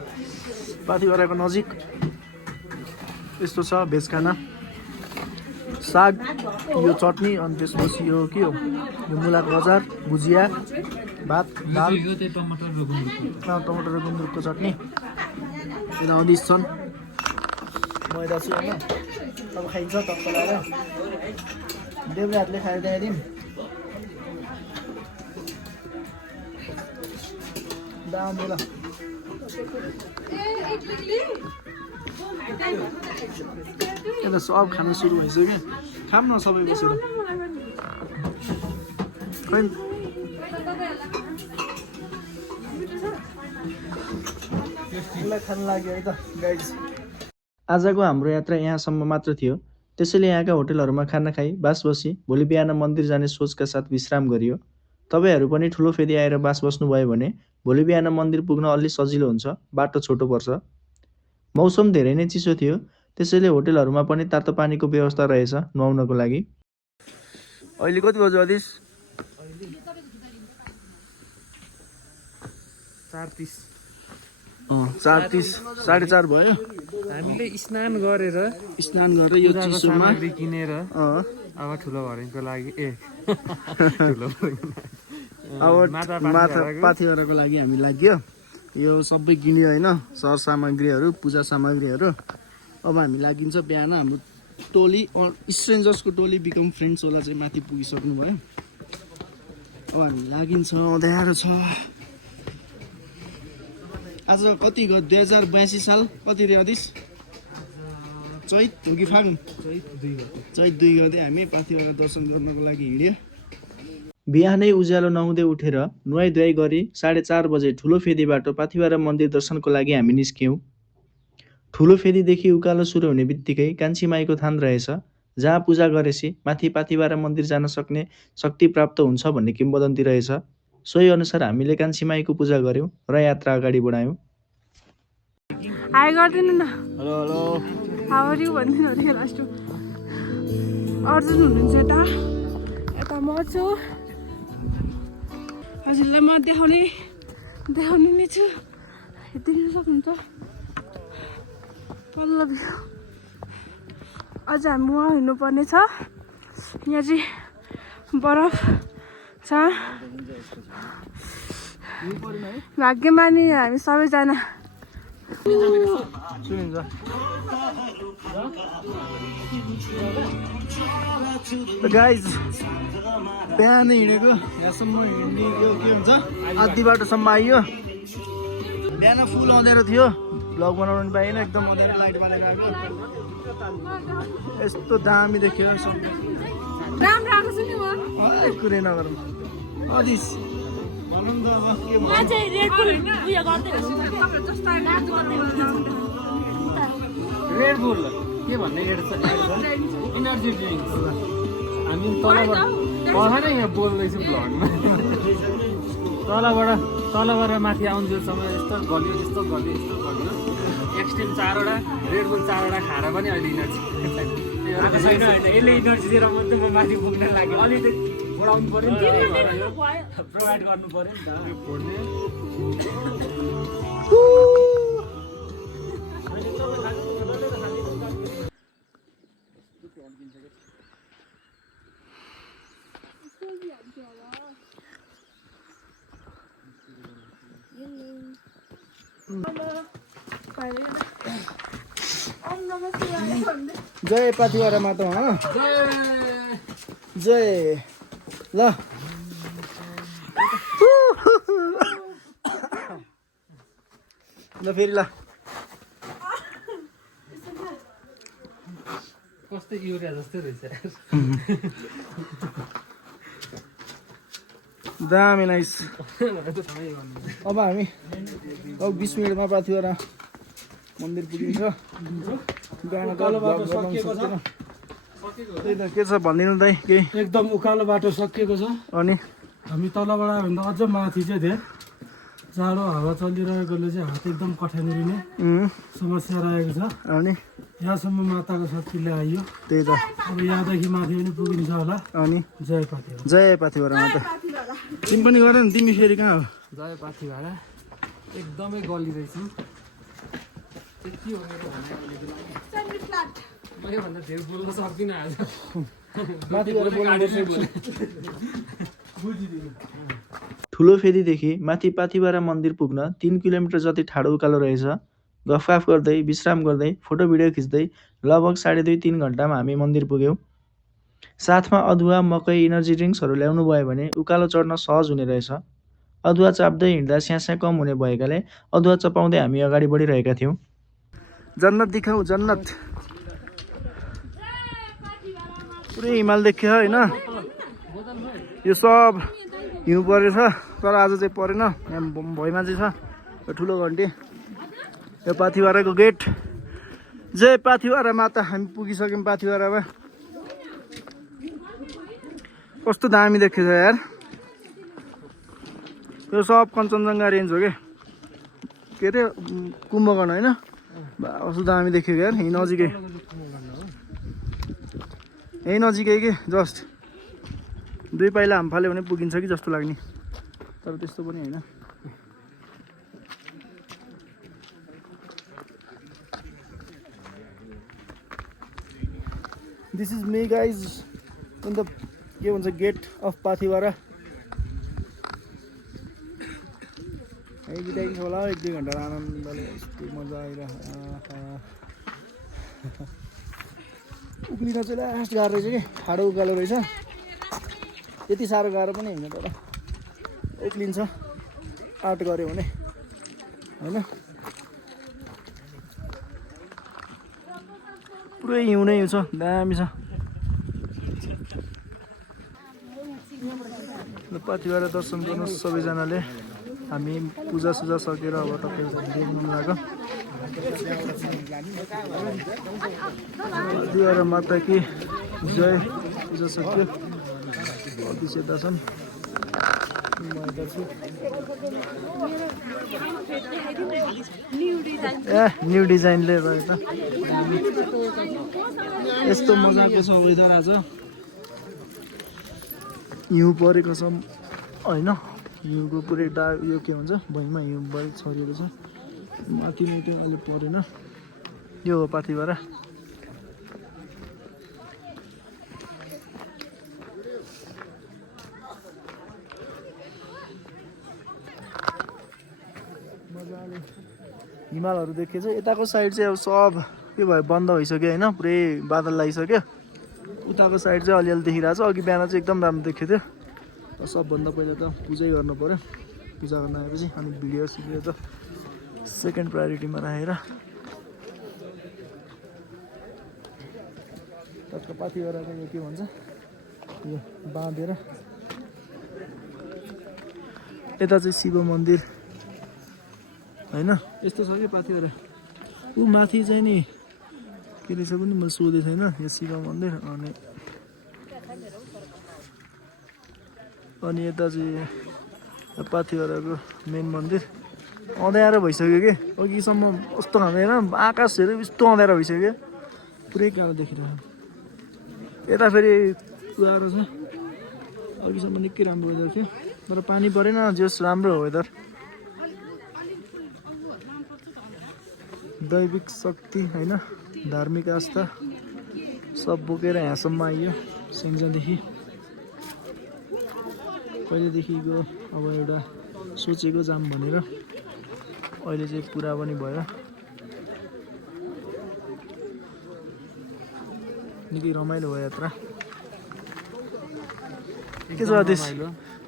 पाथिभराको नजिक। यस्तो छ भेज खाना, साग, यो चटनी, अनि त्यसपछि यो के हो, यो मुलाको अचार, भुजिया, भात, दाल, टमाटर टमाटर र गुन्द्रुकको चटनी। यता अदिस छन्, मैदा चाहिँ होइन। अब खाइन्छ टक्क लगाएर। देब्रे हातले खाएर त्यहाँदेखि दाम ल। यता सब खाना सुरु भइसक्यो। खाम न सबै बसेर। खै खान लाग्यो है त गाइज। आजको हाम्रो यात्रा यहाँसम्म मात्र थियो। त्यसैले यहाँका होटलहरूमा खाना खाई बास बसी भोलि बिहान मन्दिर जाने सोचका साथ विश्राम गरियो। तपाईँहरू पनि ठुलो फेदी आएर बास बस्नुभयो भने भोलि बिहान मन्दिर पुग्न अलि सजिलो हुन्छ, बाटो छोटो पर्छ। मौसम धेरै नै चिसो थियो, त्यसैले होटलहरूमा पनि तातो पानीको व्यवस्था रहेछ नुहाउनको लागि। अहिले कति बज्यो अदिस? 4:30। 4:30, 4:30 भयो। हामीले स्नान गरेर यो चिसोमा सामग्री किनेर अब ठुलो भरिङको लागि ठुलो अब माथा पाथिभराको लागि हामी लाग्यो। यो सबै किन्यो होइन, सर सामग्रीहरू, पूजा सामग्रीहरू। अब हामी लागिन्छ बिहान। हाम्रो टोली स्ट्रेन्जर्सको टोली बिकम फ्रेन्ड्स होला चाहिँ माथि पुगिसक्नु भयो। अब हामी लागिन्छ, अँध्यारो छ। आज कति 2082 साल कति रे अदिस? चैत हो कि फागुन? चैत 2 गते हामी पाथिभरा दर्शन गर्नको लागि हिँड्यो। बिहानै उज्यालो नहुँदै उठेर नुहाई धुवाई गरी 4:30 बजे ठुलो फेदीबाट पाथिभरा मन्दिर दर्शनको लागि हामी निस्क्यौँ। ठुलो फेदीदेखि उकालो सुरु हुने बित्तिकै कान्छी माईको थान रहेछ, जहाँ पूजा गरेपछि माथि पाथिभरा मन्दिर जान सक्ने शक्ति प्राप्त हुन्छ भन्ने किम्वदन्ती रहेछ। सोही अनुसार हामीले कान्छी माईको पूजा गऱ्यौँ र यात्रा अगाडि बढायौँ। हाई गरिदिनु न। Hello hello, how are you भनिदिनु होला लास्ट। अर्जुन हुनुहुन्छ यता म छु। हजुरलाई म देखाउने नै छु। हेरिदिनु सक्नुहुन्छ पल्लो भ्यू। अझ हामी उहाँ हिँड्नुपर्ने छ। यहाँ चाहिँ बरफ छ। भाग्यमानी हामी सबैजना। गाइज बिहान हिँडेको यहाँसम्म हिँड्ने यो के हुन्छ आधी बाटोसम्म आइयो। बिहान फुल अँध्यारो थियो, भ्लग बनाउनु पनि पाएन एकदम मजाले लाइट बालेर आएको यस्तो दामी देखियो राम्रो आएको छ नि म कुरै नगरौँ अदिस भनौँ त अब के रेड बुल के भन्ने इनर्जी ड्रिङ्क्स हामी तलबाट पखानै यहाँ बोल्दैछौँ भ्लगमा तलबाट माथि आउन्जेलसम्म यस्तो गल्यो एक्सट्रिम 4वटा रेड बुल 4वटा खाएर पनि अहिले इनर्जी यसले इनर्जी दिएर मात्रै म माथि पुग्न लाग्यो अलिकति बढाउनु पऱ्यो नि प्रोभाइड गर्नु पऱ्यो नि त जय पाथिवारा माता जय ल फेरि ल कस्तो युरिया जस्तै रहेछ दामी नाइस अब हामी अब 20 मिनटमा पाथिवारा मन्दिर पुगिन्छ त्यही त के छ भनिदिनु दाइ केही एकदम उकालो बाटो सकिएको छ अनि हामी तलबाट आयो भने त अझ माथि चाहिँ धेरै जाडो हावा चलिरहेकोले चाहिँ हात एकदम कठिनाइ समस्या रहेको छ अनि यहाँसम्म माताको शक्तिले आइयो त्यही त अब यहाँदेखि माथि पनि पुगिन्छ होला अनि जय पाथिवारा जय पाथिवारा माता तिमी पनि गर नि तिमी फेरि कहाँ हो जय पाथिवारा एकदमै गली रहेछौँ त्यति हो मेरो मैले भन्दा धेरै बोल्न सक्दिनँ आज ठुलो फेदीदेखि माथि पाथिवारा मन्दिर पुग्न 3 किलोमिटर जति ठाडो उकालो रहेछ। गफगाफ गर्दै विश्राम गर्दै फोटो भिडियो खिच्दै लगभग 2.5-3 घन्टामा हामी मन्दिर पुग्यौँ। साथमा अदुवा मकै इनर्जी ड्रिङ्क्सहरू ल्याउनु भयो भने उकालो चढ्न सहज हुने रहेछ। अदुवा चाप्दै हिँड्दा स्यास्या कम हुने भएकाले अदुवा चपाउँदै हामी अगाडि बढिरहेका थियौँ। जन्नत दिखाऊ जन्नत। पुरै हिमाल देखियो होइन। यो सब हिउँ परेछ तर आज चाहिँ परेन। यहाँ भुइँमा चाहिँ छ यो ठुलो घन्टी। यो पाथिवाराको गेट। जय पाथिवारा माता। हामी पुगिसक्यौँ पाथिवारामा। कस्तो दामी देखिन्छ यार। यो सब कञ्चनजङ्घा रेन्ज हो के अरे कुम्भकर्ण होइन। कस्तो दामी देखियो यार। यहीँ नजिकै के जस्ट 2 पाइला हाम फाल्यो भने पुगिन्छ कि जस्तो लाग्ने तर त्यस्तो पनि होइन। This is me guys in the के भन्छ गेट अफ पाथिवारा। यही बिताइन्छ होला 1-2 घन्टा आनन्दले। यस्तो मजा आइरहेको। उक्लिन चाहिँ लास्ट गाह्रो रहेछ कि ठाडो उकालो रहेछ। त्यति साह्रो गाह्रो पनि होइन तर उक्लिन्छ आर्ट गऱ्यो भने होइन। पुरै हिउँ नै हिउँ छ। दामी छ। पाथिवारा दर्शन गर्नुहोस् सबैजनाले। हामी पूजासुजा सकेर अब तपाईँको देख्नु लाग्यो। पाथिवारा माता कि जय। पूजा सक्यो। अभिषेक दर्शन न्यू डिजाइनले रहेछ। यस्तो मजाको छ वेदर आज। हिउँ परेको छ होइन। हिउँको पुरै यो के भन्छ भुइँमा हिउँ बढी छरिएको छ। माथि माथि अहिले परेन। यो हो पाथिवारा। हिमालहरू देखेछ। यताको साइड चाहिँ अब सब के भयो बन्द भइसक्यो होइन। पुरै बादल लागिसक्यो। उताको साइड चाहिँ अलिअलि देखिरहेको छ। अघि बिहान चाहिँ एकदम राम्रो देखेको थियो। सबभन्दा पहिला त पूजै गर्नु पऱ्यो। पूजा गर्न आएपछि अनि भिडियो सिडियो त सेकेन्ड प्रायोरिटीमा राखेर टक्क पाथिभराको यो के भन्छ यो बाँधेर यता चाहिँ शिव मन्दिर होइन यस्तो छ कि पाथिभरा ऊ माथि चाहिँ नि के रहेछ पनि मैले सोधेको छैन यो शिव मन्दिर अनि यता चाहिँ पाथिभराको मेन मन्दिर अँध्यारो भइसक्यो कि अघिसम्म कस्तो खाँदैन आकाशहरू यस्तो अँध्यारो भइसक्यो पुरै कालो देखिरहेको यता फेरि कुवारो छ अघिसम्म निकै राम्रो वेदर थियो तर पानी परेन जस राम्रो हो वेदर दैविक शक्ति होइन धार्मिक आस्था सब बोकेर यहाँसम्म आइयो सिङ्जादेखि पहिलेदेखिको अब एउटा सोचेको जाम भनेर अहिले चाहिँ पुरा पनि भयो निकै रमाइलो भयो यात्रा के छ आदेश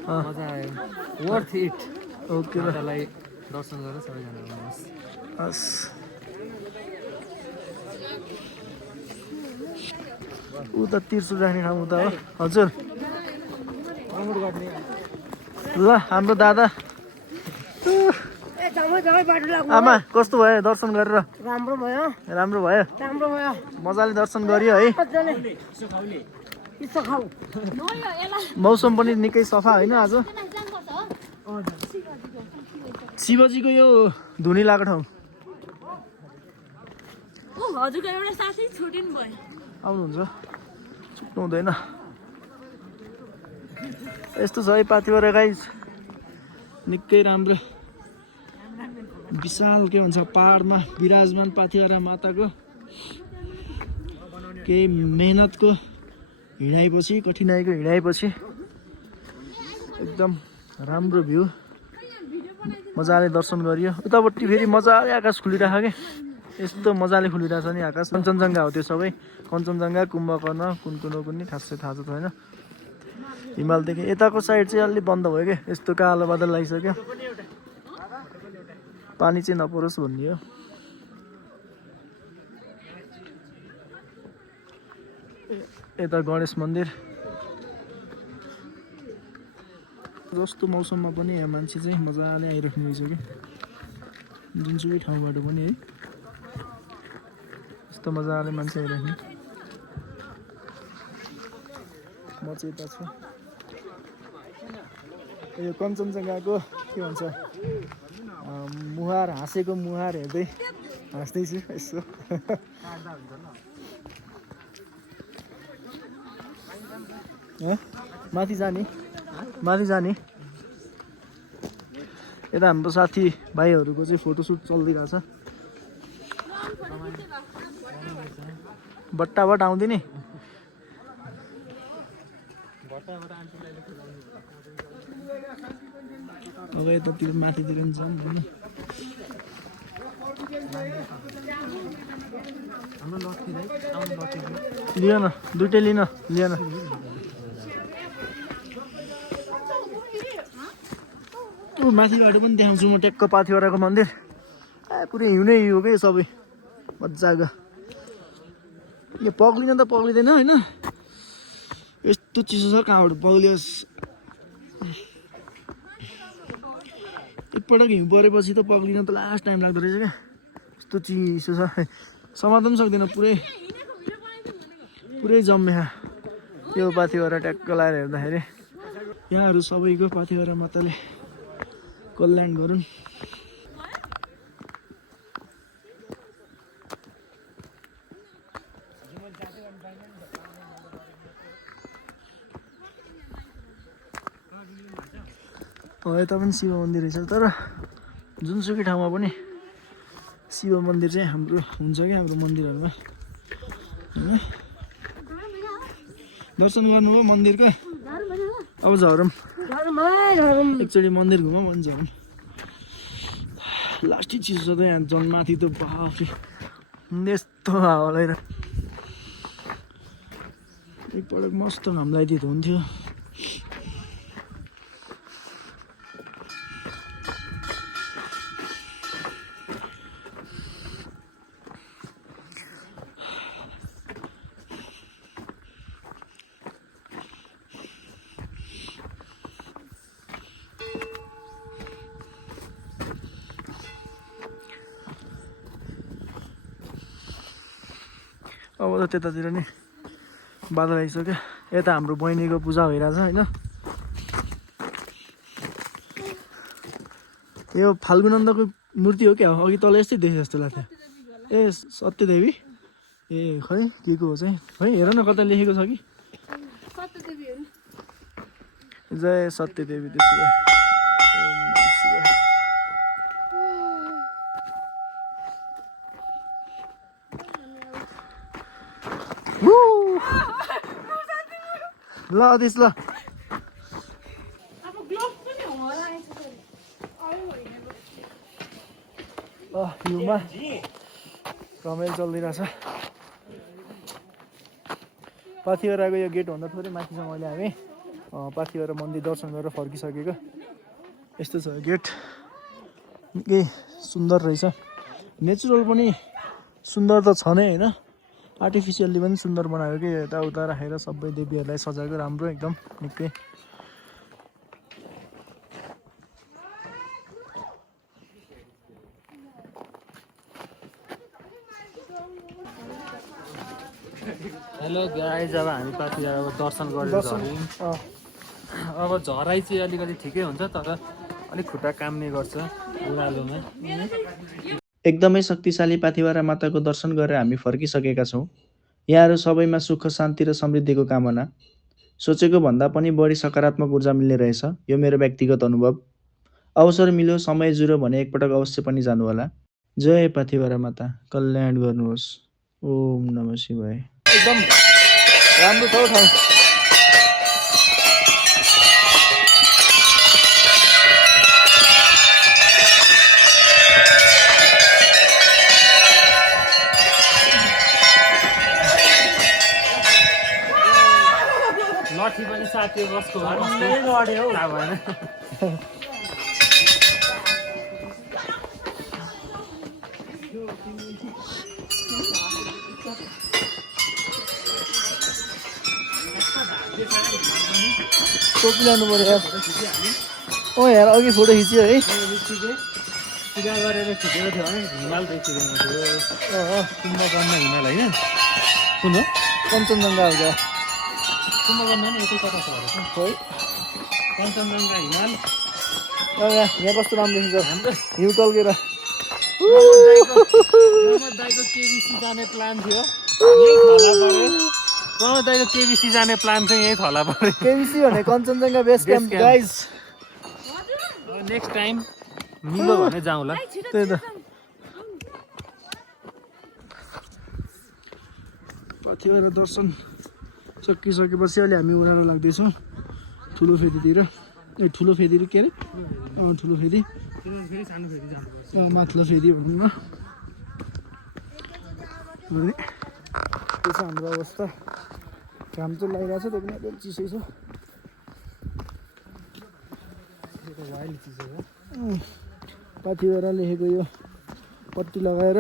मजा आयो वर्थ इट ओके ल मातालाई दर्शन गरेर सबैजना आउनुहोस् हस् उता तिर्सु राख्ने ठाउँ उता हो हजुर ल हाम्रो दादा आमा कस्तो भयो दर्शन गरेर राम्रो भयो राम्रो भयो राम्रो भयो मजाले दर्शन गरियो है मजाले यसो खाऊ मौसम पनि निकै सफा होइन आज शिवजीको यो धुनी लागेको ठाउँ हजुरको एउटा साथी छुटिनु भयो आउनुहुन्छ छुट्नु हुँदैन यस्तो छ है पाथिभरा गाइस निकै राम्रो विशाल के भन्छ पहाडमा विराजमान पाथिभरा माताको केही मेहनतको हिँडाइपछि कठिनाइको हिँडाइपछि एकदम राम्रो भ्यू मजाले दर्शन गरियो उतापट्टि फेरि मजाले आकाश खुलिरहेको के यस्तो मजाले खुलिरहेछ नि आकाश कञ्चनजङ्घा हो त्यो सबै कञ्चनजङ्घा कुम्भकर्ण कुन कुन हो कुनै खासै थाहा छ होइन हिमालदेखि यताको साइड चाहिँ अलि बन्द भयो क्या यस्तो कालो बादल लागिसक्यो पानी चाहिँ नपरोस् भन्ने हो यता गणेश मन्दिर जस्तो मौसममा पनि यहाँ मान्छे चाहिँ मजाले आइराख्नु रहेछ कि जुनसुकै ठाउँबाट पनि है यस्तो मजाले मान्छे आइराख्ने म चाहिँ यता छु यो कञ्चनजङ्घाको के भन्छ मुहार हाँसेको मुहार हेर्दै हाँस्दैछु यसो माथि जाने यता हाम्रो साथी भाइहरूको चाहिँ फोटोसुट चलिरहेछ बट्टाबाट आउँदैन अब यतातिर माथितिर पनि जाउँ भने लिएन दुइटै लिन लिएन माथिबाट पनि देखाउँछु म ट्याक्क पाथिभराको मन्दिर पुरै हिउँनै हिउँ के सबै मजाको यो पग्लिन त पग्लिँदैन होइन यस्तो चिसो छ कहाँबाट पग्लियोस् एकपटक हिउँ परेपछि त पग्लिन त लास्ट टाइम लाग्दो रहेछ क्या यस्तो चिसो छ समात्नु पनि सक्दैन पुरै जम्मेहा यो पाथिभरा ट्याक्क लगाएर हेर्दाखेरि यहाँहरू सबैको पाथिभरा माताले कल्याण गरून् यता पनि शिव मन्दिर रहेछ तर जुनसुकै ठाउँमा पनि शिव मन्दिर चाहिँ हाम्रो हुन्छ क्या हाम्रो मन्दिरहरूमा होइन दर्शन गर्नुभयो मन्दिरको अब झरौँ एकचोटि मन्दिर घुमौँ भने झरौँ लास्टै चिसो छ त यहाँ जनमाथि त बाफ्रे यस्तो हावा लगाएर एकपटक मस्त घाम लगाइदिएको हुन्थ्यो अब त त्यतातिर नि बादल आइसक्यो यता हाम्रो बहिनीको पूजा भइरहेछ होइन यो फाल्गुनन्दको मूर्ति हो क्या अघि तल यस्तै देखे जस्तो लाग्थ्यो ए सत्यदेवी ए खै के को हो चाहिँ है हेर न कता लेखेको छ कि जय सत्यदेवी त्यसो भए ल अदिस ल हिउँमा रमाइलो चलिरहेछ पाथिभराको यो गेटभन्दा थोरै माथिसम्म अहिले हामी पाथिभरा मन्दिर दर्शन गरेर फर्किसकेको यस्तो छ गेट निकै सुन्दर रहेछ नेचुरल पनि सुन्दर त छ नै होइन आर्टिफिसियल्ली पनि सुन्दर बनायो कि यताउता राखेर सबै देवीहरूलाई सजाएको राम्रो एकदम निकै हेलो गाइज अब हामी पाथिभरा दर्शन गरेर झऱ्यौँ अब झराइ चाहिँ अलिकति ठिकै हुन्छ तर अलिक खुट्टा काम्ने गर्छ उरालोमा एकदमै शक्तिशाली पाथिभरा माताको दर्शन गरेर हामी फर्किसकेका छौँ यहाँहरू सबैमा सुख शान्ति र समृद्धिको कामना सोचेको भन्दा पनि बढी सकारात्मक ऊर्जा मिल्ने रहेछ यो मेरो व्यक्तिगत अनुभव अवसर मिल्यो समय जुर्यो भने एकपटक अवश्य पनि जानुहोला जय पाथिभरा माता कल्याण गर्नुहोस् ओम नमः शिवाय एकदम राम्रो छ ठाउँ लट्ठी पनि साथी बसको थाहा भएन टोपी लानु पर्यो यार ओ यार अघि फोटो खिच्यो है पूजा गरेर खिचेको थियो भने हिमाल देखिरहेको थियो कुम्भकर्ण हिमाल होइन कुन हो कञ्चनजङ्घा हो क्या कुम्भकर्ण नि यतै कता छ खोइ कञ्चनजङ्घा हिमाल यहाँ कस्तो राम्रो देखिन्छ हाम्रो हिउँ टल्केर प्रमोद दाइको केबिसी जाने प्लान थियो यही थला पऱ्यो प्रमोद दाइको केबिसी जाने प्लान चाहिँ यही थला पऱ्यो केबिसी भने Kanchenjunga base camp guys next time मिल्यो भने जाउँला त्यही त पाथिभरा दर्शन सकिसकेपछि अहिले हामी उडान लाग्दैछौँ ठुलो फेदीतिर ए ठुलो फेदी के अरे ठुलो फेदी फेरि सानो फेरि जानुपर्छ माथिल्लो फेदी भनौँ न अनि त्यो छ हाम्रो अवस्था घाम चाहिँ लागिरहेको छ त्यो पनि एकदम चिसै छ पाथिभरा लेखेको यो पट्टी लगाएर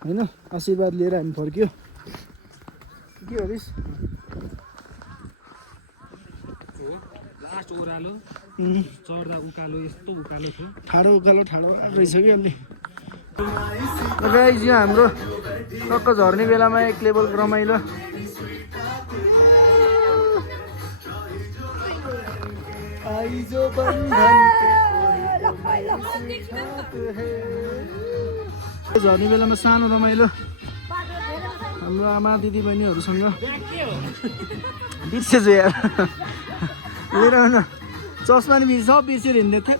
होइन आशीर्वाद लिएर हामी फर्क्यो के हो रिस लास्ट ओह्रालो चढ्दा उकालो यस्तो उकालो थियो ठाडो उकालो ठाडो रहेछ कि अलि गाइज यहाँ हाम्रो टक्क झर्ने बेलामा एक लेभल रमाइलो झर्ने बेलामा सानो रमाइलो हाम्रो आमा दिदी बहिनीहरूसँग बिर्सेछ यार लिएर आउन चस्मा नि बिर्छ बिर्सेर हिँड्दै थियो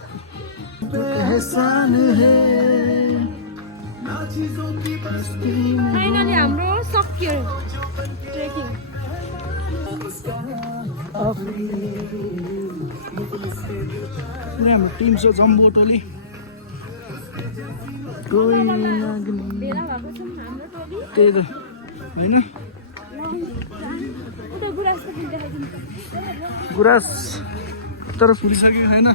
फाइनली हाम्रो सक्यो ट्रेकिङ हाम्रो टिम छ जम्बो टोली त्यही त होइन गुराँस तर फुलिसकेको छैन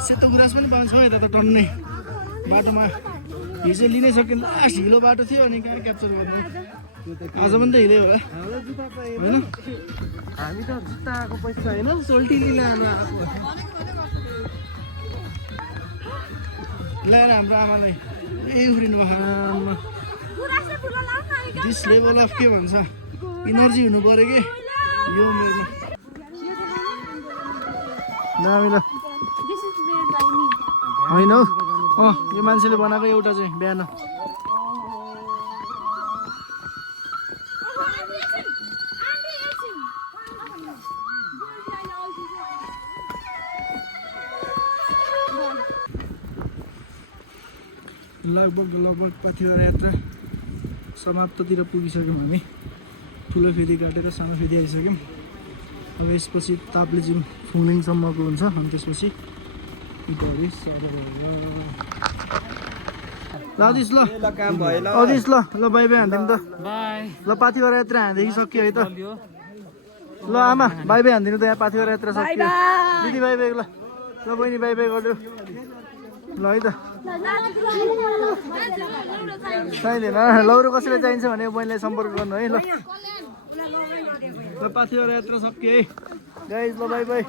सेतो गुराँस पनि पाउँछ यता त टन्नै बाटोमा हिजो लिनै सकिएन लास्ट हिलो बाटो थियो अनि कहाँ क्याप्चर गर्नु आज पनि त हिलै होला होइन हामी त जुत्ताको पैसा होइन सोल्टी लिन ल्याएर हाम्रो आमालाई ए उफ्रिनु दिस लेभल अफ के भन्छ इनर्जी हुनु पऱ्यो कि यो मेरो दामी ल होइन हौ यो मान्छेले बनाएको एउटा चाहिँ बिहान लगभग पाथिभरा यात्रा समाप्ततिर पुगिसक्यौँ हामी ठुलो फेदी काटेर सानो फेदी आइसक्यौँ अब यसपछि ताप्लेजुङ फुङलिङसम्मको हुन्छ अनि त्यसपछि इटहरी लादिस ल अदिस ल बाई बाई हान्दिउँ त बाई ल पाथिभरा यात्रा हान्देखि सक्यो है त ल आमा बाई बाई हान्दिनु त यहाँ पाथिभरा यात्रा सक्यो दिदी बाई बाई ल बहिनी बाई बाई गरिदियो ल है त चाहिँदैन लौरो कसैलाई चाहिन्छ भने बहिनीलाई सम्पर्क गर्नु है ल पाथिभरा यात्रा सक्यो है गाइज ल बाई बाई